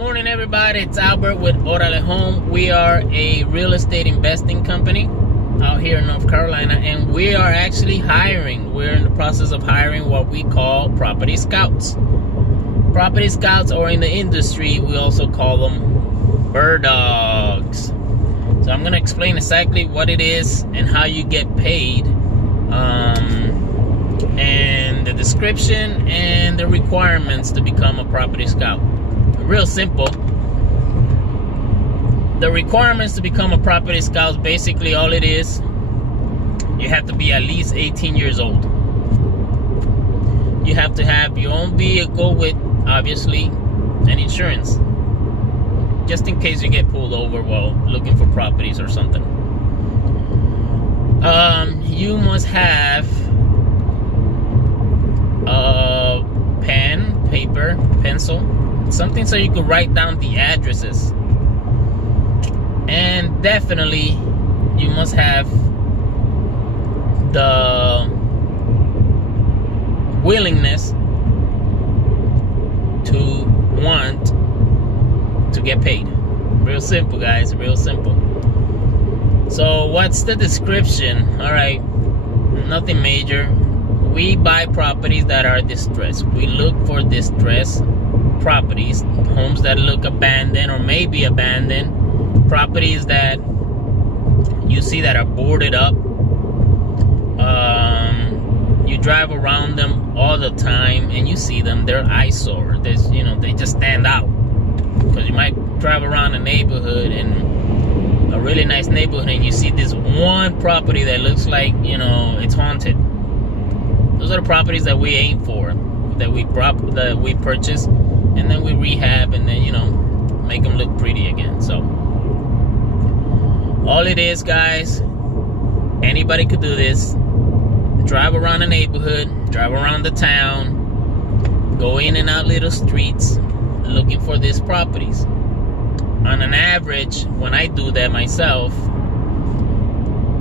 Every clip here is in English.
Morning, everybody. It's Albert with ORALEHOMES. We are a real estate investing company out here in North Carolina, and we are actually hiring. We're in the process of hiring what we call property scouts. Property scouts, or in the industry, we also call them bird dogs. So I'm going to explain exactly what it is and how you get paid, and the description and the requirements to become a property scout. Real simple. The requirements to become a property scout, basically all it is, you have to be at least 18 years old. You have to have your own vehicle with, obviously, an insurance, just in case you get pulled over while looking for properties or something. You must have a pen, paper, pencil, something so you could write down the addresses. And definitely you must have the willingness to want to get paid. Real simple, guys, real simple. So what's the description? All right, nothing major. We buy properties that are distressed. We look for distressed properties, homes that look abandoned or maybe abandoned, properties that you see that are boarded up. You drive around them all the time and you see them, they're eyesore. They just stand out, because you might drive around a neighborhood, and a really nice neighborhood, and you see this one property that looks like, it's haunted. Those are the properties that we aim for, that we purchase, and then we rehab, and then make them look pretty again. So all it is, guys, anybody could do this. Drive around a neighborhood, drive around the town, go in and out little streets looking for these properties. On an average, when I do that myself,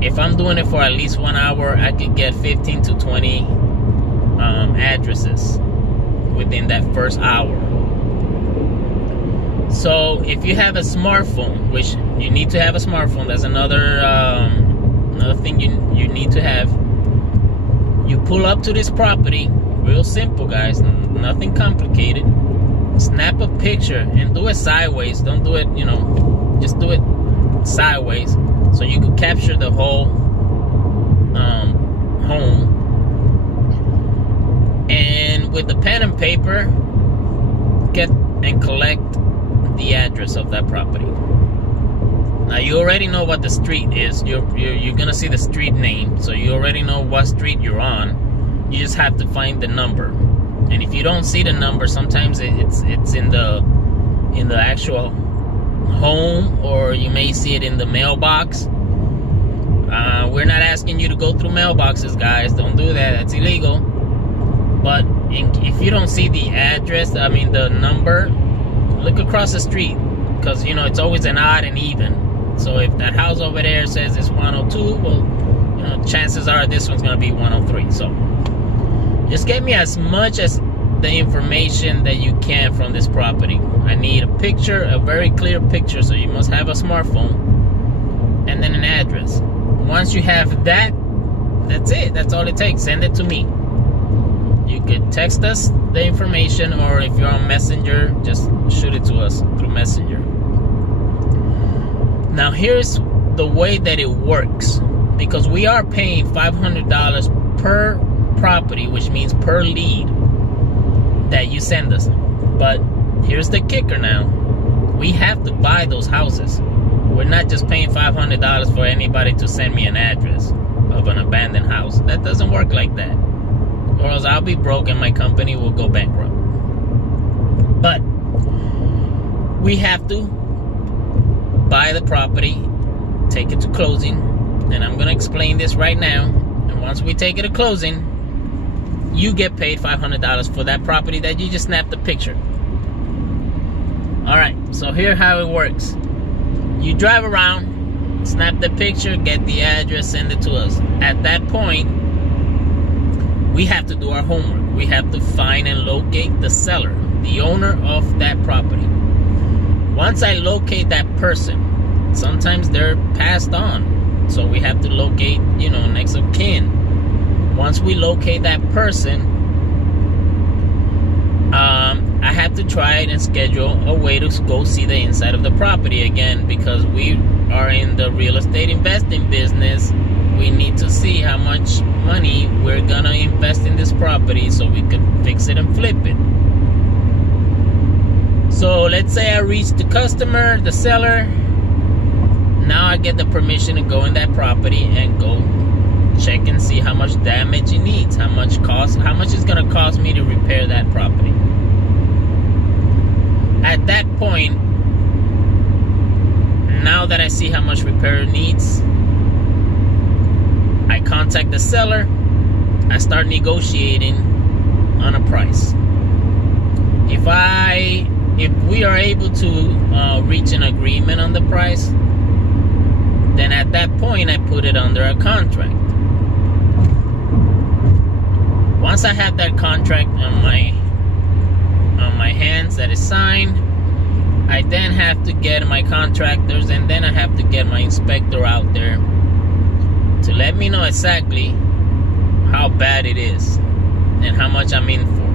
if I'm doing it for at least 1 hour, I could get 15 to 20 addresses within that first hour. So if you have a smartphone, which you need to have a smartphone, that's another thing you need to have. You pull up to this property, real simple, guys, nothing complicated. Snap a picture and do it sideways. Don't do it, just do it sideways, so you can capture the whole home. And with the pen and paper, get and collect the address of that property. Now you already know what the street is. You're gonna see the street name, so you already know what street you're on. You just have to find the number. And if you don't see the number, sometimes it's in the actual home, or you may see it in the mailbox. We're not asking you to go through mailboxes, guys. Don't do that. That's illegal. But if you don't see the address, the number, look across the street, because it's always an odd and even. So if that house over there says it's 102, well, chances are this one's gonna be 103. So just get me as much as the information that you can from this property. I need a picture, a very clear picture, so you must have a smartphone, and then an address. Once you have that, that's it. That's all it takes. Send it to me. You could text us the information, or if you're on Messenger, just shoot it to us through Messenger. Now here's the way that it works, because we are paying $500 per property, which means per lead that you send us. But here's the kicker now. We have to buy those houses. We're not just paying $500 for anybody to send me an address of an abandoned house. That doesn't work like that, or else I'll be broke and my company will go bankrupt. But we have to buy the property, take it to closing, and I'm gonna explain this right now. And once we take it to closing, you get paid $500 for that property that you just snapped the picture. All right, so here's how it works. You drive around, snap the picture, get the address, send it to us. At that point, we have to do our homework. We have to find and locate the seller, the owner of that property. Once I locate that person, sometimes they're passed on, so we have to locate, next of kin. Once we locate that person, I have to try it and schedule a way to go see the inside of the property again, because we are in the real estate investing business. We need to see how much money we're gonna invest in this property so we could fix it and flip it. So let's say I reach the customer, the seller. Now I get the permission to go in that property and go check and see how much damage it needs, how much it's gonna cost me to repair that property. At that point, now that I see how much repair it needs, I contact the seller. I start negotiating on a price. If we are able to reach an agreement on the price, then at that point I put it under a contract. Once I have that contract on my hands that is signed, I then have to get my contractors, and then I have to get my inspector out there to let me know exactly how bad it is and how much I'm in for.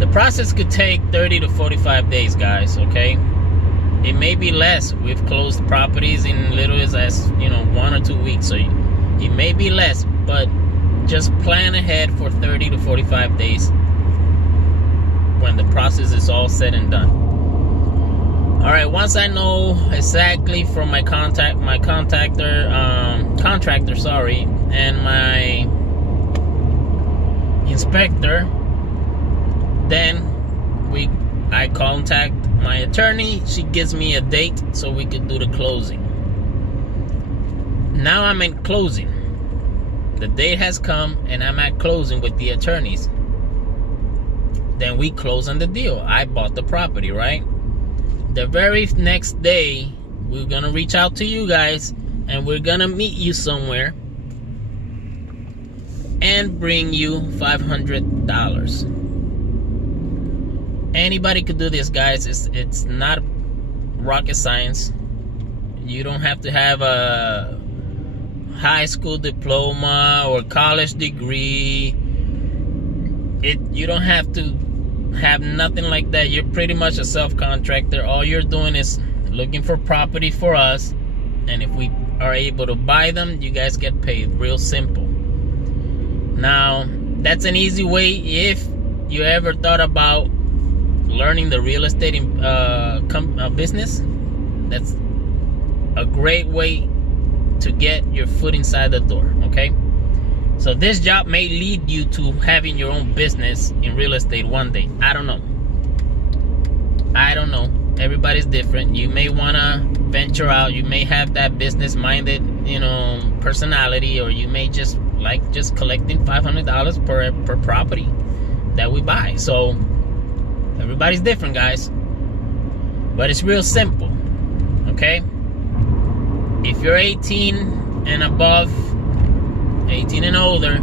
The process could take 30 to 45 days, guys, okay? It may be less. We've closed properties in little as 1 or 2 weeks, so it may be less, but just plan ahead for 30 to 45 days when the process is all said and done. All right, once I know exactly from my contractor, and my inspector, then I contact my attorney. She gives me a date so we could do the closing. Now I'm in closing. The date has come and I'm at closing with the attorneys. Then we close on the deal. I bought the property, right? The very next day, we're gonna reach out to you guys and we're gonna meet you somewhere and bring you $500. Anybody could do this, guys. It's not rocket science. You don't have to have a high school diploma or college degree. You don't have to have nothing like that. You're pretty much a self-contractor. All you're doing is looking for property for us, and if we are able to buy them, you guys get paid. Real simple. Now, that's an easy way. If you ever thought about learning the real estate business, that's a great way to get your foot inside the door, okay? So this job may lead you to having your own business in real estate one day. I don't know. Everybody's different. You may want to venture out. You may have that business-minded, personality, or you may just like collecting $500 per property that we buy. So everybody's different, guys. But it's real simple, okay? If you're 18 and above, 18 and older,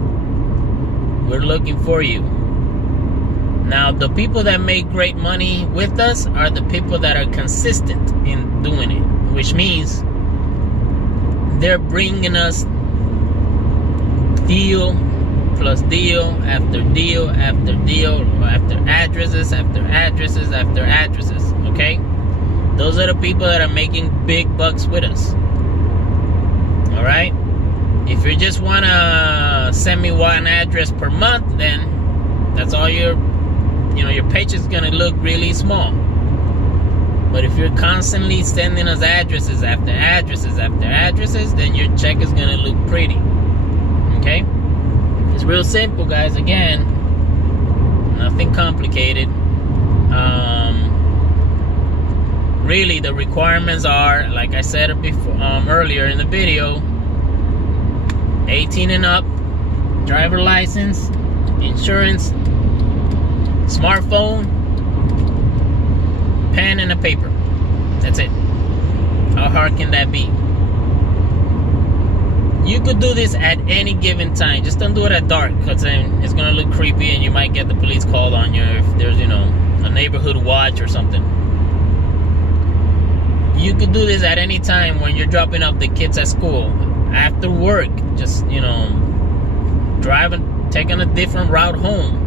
we're looking for you. Now, the people that make great money with us are the people that are consistent in doing it, which means they're bringing us deal plus deal after deal after deal after addresses after addresses after addresses, okay? Those are the people that are making big bucks with us. All right? If you just want to send me one address per month, then that's all your paycheck's going to look really small. But if you're constantly sending us addresses after addresses after addresses, then your check is going to look pretty. Okay? It's real simple, guys. Again, nothing complicated. Really, the requirements are, like I said before, earlier in the video, 18 and up, driver license, insurance, smartphone, pen and a paper. That's it. How hard can that be? You could do this at any given time. Just don't do it at dark, because then it's going to look creepy and you might get the police called on you if there's, a neighborhood watch or something. You could do this at any time when you're dropping off the kids at school, after work, just, you know, driving, taking a different route home.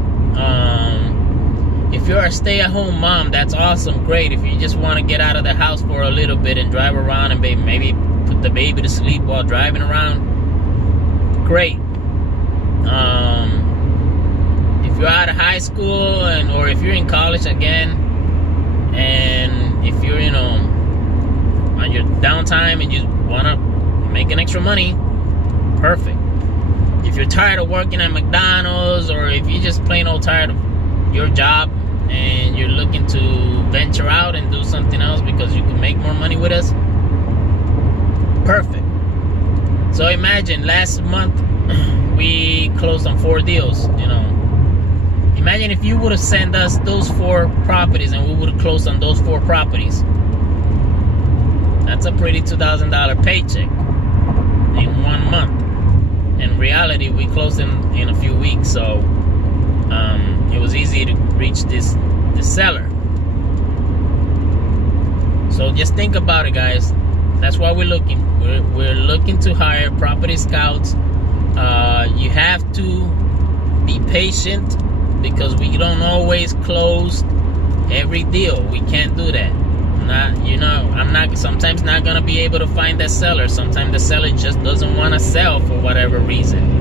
If you're a stay-at-home mom, that's awesome, great. If you just want to get out of the house for a little bit and drive around and maybe put the baby to sleep while driving around, great. If you're out of high school or if you're in college again, and if you're, you know, on your downtime and you want to make an extra money, perfect. If you're tired of working at McDonald's, or if you're just plain old tired of your job and you're looking to venture out and do something else because you can make more money with us, perfect. So imagine last month we closed on 4 deals, you know. Imagine if you would have sent us those 4 properties and we would have closed on those 4 properties. That's a pretty $2,000 paycheck in 1 month. In reality, we closed in a few weeks, so it was easy to reach this seller. So just think about it, guys. That's why we're looking. We're looking to hire property scouts. You have to be patient because we don't always close every deal. We can't do that. I'm sometimes not gonna be able to find that seller. Sometimes the seller just doesn't want to sell for whatever reason.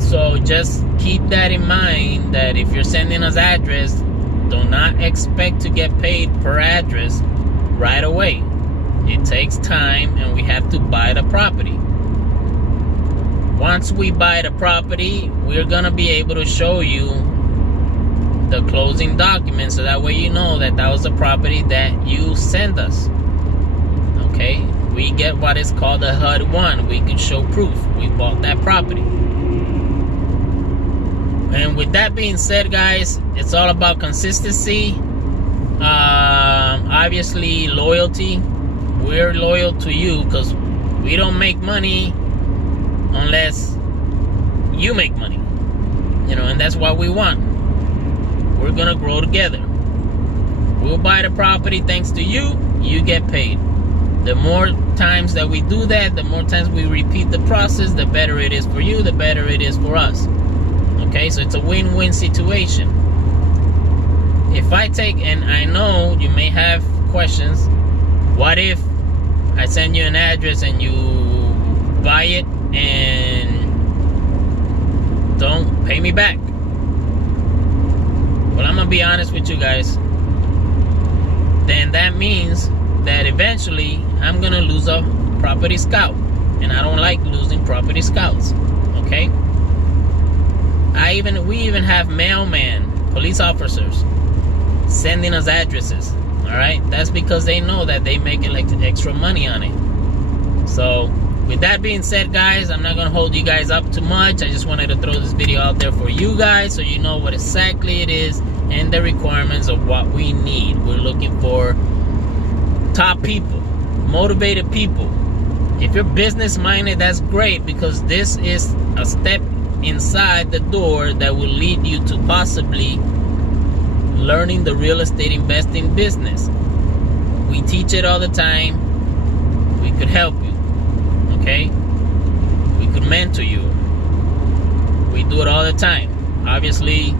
So just keep that in mind, that if you're sending us address, do not expect to get paid per address right away. It takes time, and we have to buy the property. Once we buy the property, we're gonna be able to show you the closing documents, so that way you know that that was a property that you sent us. Okay, we get what is called a HUD-1. We can show proof we bought that property. And with that being said, guys, it's all about consistency. Obviously loyalty. We're loyal to you because we don't make money unless you make money, you know, and that's what we want. We're gonna grow together. We'll buy the property thanks to you. You get paid. The more times that we do that, the more times we repeat the process, the better it is for you, the better it is for us. Okay, so it's a win-win situation. If I take, and I know you may have questions, what if I send you an address and you buy it and don't pay me back? Well, I'm gonna be honest with you guys. Then that means that eventually I'm gonna lose a property scout, and I don't like losing property scouts. Okay. We even have mailmen, police officers, sending us addresses. All right, that's because they know that they make extra money on it. So with that being said, guys, I'm not gonna hold you guys up too much. I just wanted to throw this video out there for you guys, so you know what exactly it is and the requirements of what we need. We're looking for top people, motivated people. If you're business minded, that's great, because this is a step inside the door that will lead you to possibly learning the real estate investing business. We teach it all the time. We could help you. Okay, we could mentor you. We do it all the time. Obviously,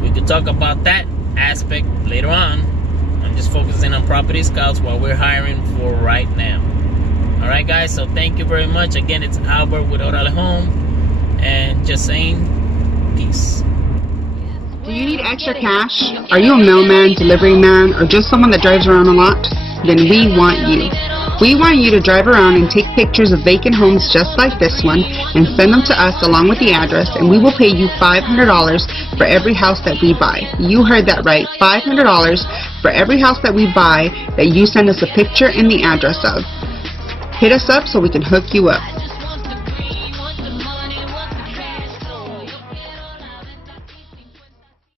we could talk about that aspect later on. I'm just focusing on property scouts, what we're hiring for right now. All right, guys, so thank you very much. Again, it's Albert with Oralehome, and just saying peace. Do you need extra cash? Are you a mailman, delivery man, or just someone that drives around a lot? Then we want you. We want you to drive around and take pictures of vacant homes just like this one and send them to us along with the address, and we will pay you $500 for every house that we buy. You heard that right, $500 for every house that we buy that you send us a picture and the address of. Hit us up so we can hook you up.